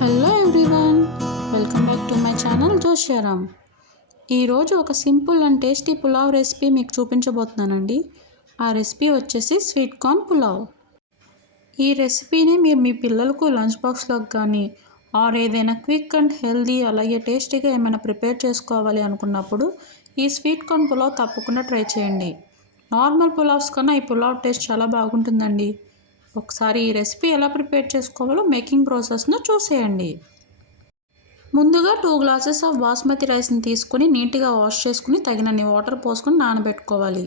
Hello everyone, welcome back to my channel Joshyaram. ఈరోజు ఒక simple and tasty pulao recipe మీకు చూపించబోతున్నానండి. ఆ రెసిపీ వచ్చేసి స్వీట్ కార్న్ పులావ్. ఈ రెసిపీని మీరు మీ పిల్లలకు లంచ్ బాక్స్లోకి కానీ ఆర్ ఏదైనా క్విక్ అండ్ హెల్దీ అలాగే టేస్టీగా ఏమైనా ప్రిపేర్ చేసుకోవాలి అనుకున్నప్పుడు ఈ స్వీట్ కార్న్ పులావ్ తప్పకుండా ట్రై చేయండి. నార్మల్ పులావ్స్ కన్నా ఈ పులావ్ టేస్ట్ చాలా బాగుంటుందండి. ఒకసారి ఈ రెసిపీ ఎలా ప్రిపేర్ చేసుకోవాలో మేకింగ్ ప్రాసెస్ను చూసేయండి. ముందుగా 2 గ్లాసెస్ ఆఫ్ బాస్మతి రైస్ని తీసుకుని నీట్గా వాష్ చేసుకుని తగినన్ని వాటర్ పోసుకొని నానబెట్టుకోవాలి.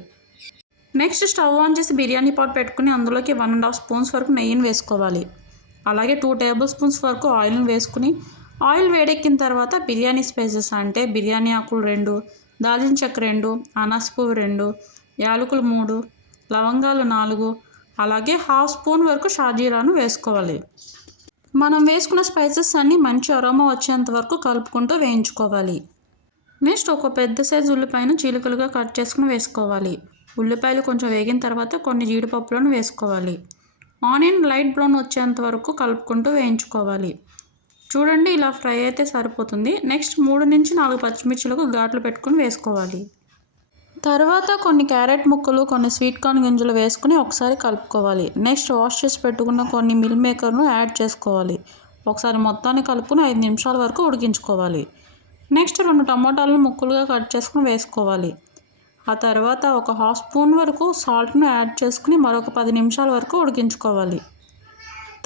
నెక్స్ట్ స్టవ్ ఆన్ చేసి బిర్యానీ పాట్ పెట్టుకుని అందులోకి 1.5 స్పూన్స్ వరకు నెయ్యిని వేసుకోవాలి. అలాగే 2 టేబుల్ స్పూన్స్ వరకు ఆయిల్ని వేసుకుని ఆయిల్ వేడెక్కిన తర్వాత బిర్యానీ స్పైసెస్ అంటే బిర్యానీ ఆకులు 2, దాల్చిన చెక్క 2, అనాస పువ్వు 2, యాలకులు 3, లవంగాలు 4, అలాగే 1/2 స్పూన్ వరకు షాజీరాను వేసుకోవాలి. మనం వేసుకున్న స్పైసెస్ అన్నీ మంచి అరోమా వచ్చేంత వరకు కలుపుకుంటూ వేయించుకోవాలి. నెక్స్ట్ ఒక పెద్ద సైజు ఉల్లిపాయను చీలికలుగా కట్ చేసుకుని వేసుకోవాలి. ఉల్లిపాయలు కొంచెం వేగిన తర్వాత కొన్ని జీడిపప్పులను వేసుకోవాలి. ఆనియన్ లైట్ బ్రౌన్ వచ్చేంత వరకు కలుపుకుంటూ వేయించుకోవాలి. చూడండి, ఇలా ఫ్రై అయితే సరిపోతుంది. నెక్స్ట్ 3 నుంచి 4 పచ్చిమిర్చిలకు ఘాట్లు పెట్టుకుని వేసుకోవాలి. తర్వాత కొన్ని క్యారెట్ ముక్కలు, కొన్ని స్వీట్ కార్న్ గింజలు వేసుకుని ఒకసారి కలుపుకోవాలి. నెక్స్ట్ వాష్ చేసి పెట్టుకున్న కొన్ని మిల్ మేకర్ను యాడ్ చేసుకోవాలి. ఒకసారి మొత్తాన్ని కలుపుకుని 5 నిమిషాల వరకు ఉడికించుకోవాలి. నెక్స్ట్ 2 టమాటాలను ముక్కలుగా కట్ చేసుకుని వేసుకోవాలి. ఆ తర్వాత ఒక 1/2 స్పూన్ వరకు సాల్ట్ను యాడ్ చేసుకుని మరొక 10 నిమిషాల వరకు ఉడికించుకోవాలి.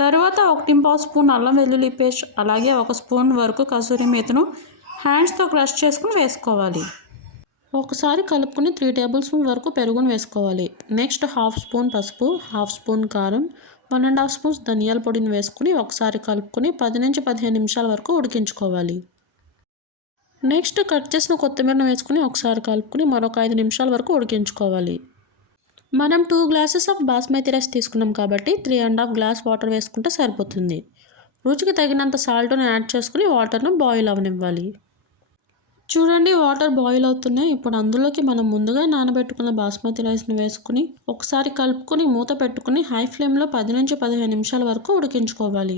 తర్వాత 1.5 స్పూన్ అల్లం వెల్లుల్లి పేస్ట్ అలాగే 1 స్పూన్ వరకు కసూరి మేతిను హ్యాండ్స్తో క్రష్ చేసుకుని వేసుకోవాలి. ఒకసారి కలుపుకుని 3 టేబుల్ స్పూన్ వరకు పెరుగును వేసుకోవాలి. నెక్స్ట్ 1/2 స్పూన్ పసుపు, 1/2 స్పూన్ కారం, 1.5 స్పూన్స్ ధనియాల పొడిని వేసుకుని ఒకసారి కలుపుకుని 10 నుంచి 15 నిమిషాల వరకు ఉడికించుకోవాలి. నెక్స్ట్ కట్ చేసిన కొత్తిమీరను వేసుకుని ఒకసారి కలుపుకుని మరొక 5 నిమిషాల వరకు ఉడికించుకోవాలి. మనం 2 గ్లాసెస్ ఆఫ్ బాస్మతి రైస్ తీసుకున్నాం కాబట్టి 3.5 గ్లాస్ వాటర్ వేసుకుంటే సరిపోతుంది. రుచికి తగినంత సాల్ట్ను యాడ్ చేసుకుని వాటర్ను బాయిల్ అవనివ్వాలి. చూడండి, వాటర్ బాయిల్ అవుతున్నాయి. ఇప్పుడు అందులోకి మనం ముందుగా నానబెట్టుకున్న బాస్మతి రైస్ని వేసుకుని ఒకసారి కలుపుకొని మూత పెట్టుకుని హై ఫ్లేమ్లో 10 నుంచి 15 నిమిషాల వరకు ఉడికించుకోవాలి.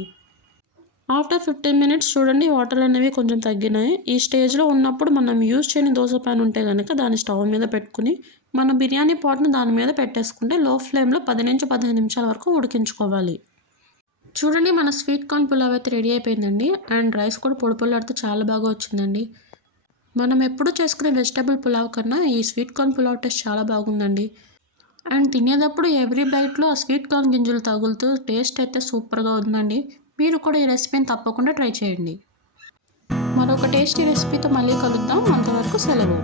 ఆఫ్టర్ 15 మినిట్స్ చూడండి, వాటర్ అనేవి కొంచెం తగ్గినాయి. ఈ స్టేజ్లో ఉన్నప్పుడు మనం యూజ్ చేయని దోశ ప్యాన్ ఉంటే కనుక దాన్ని స్టవ్ మీద పెట్టుకుని మన బిర్యానీ పాట్ను దాని మీద పెట్టేసుకుంటే లో ఫ్లేమ్లో 10 నుంచి 15 నిమిషాల వరకు ఉడికించుకోవాలి. చూడండి, మన స్వీట్ కార్న్ పులావ్ అయితే రెడీ అయిపోయిందండి. అండ్ రైస్ కూడా పొడి పొడిలాడుతూ చాలా బాగా వచ్చిందండి. మనం ఎప్పుడు చేసుకునే వెజిటేబుల్ పులావ్ కన్నా ఈ స్వీట్ కార్న్ పులావ్ టేస్ట్ చాలా బాగుందండి. అండ్ తినేటప్పుడు ఎవ్రీ బైట్లో ఆ స్వీట్ కార్న్ గింజలు తగులుతూ టేస్ట్ అయితే సూపర్గా ఉందండి. మీరు కూడా ఈ రెసిపీని తప్పకుండా ట్రై చేయండి. మరొక టేస్టీ రెసిపీతో మళ్ళీ కలుద్దాం. అంతవరకు సెలవు.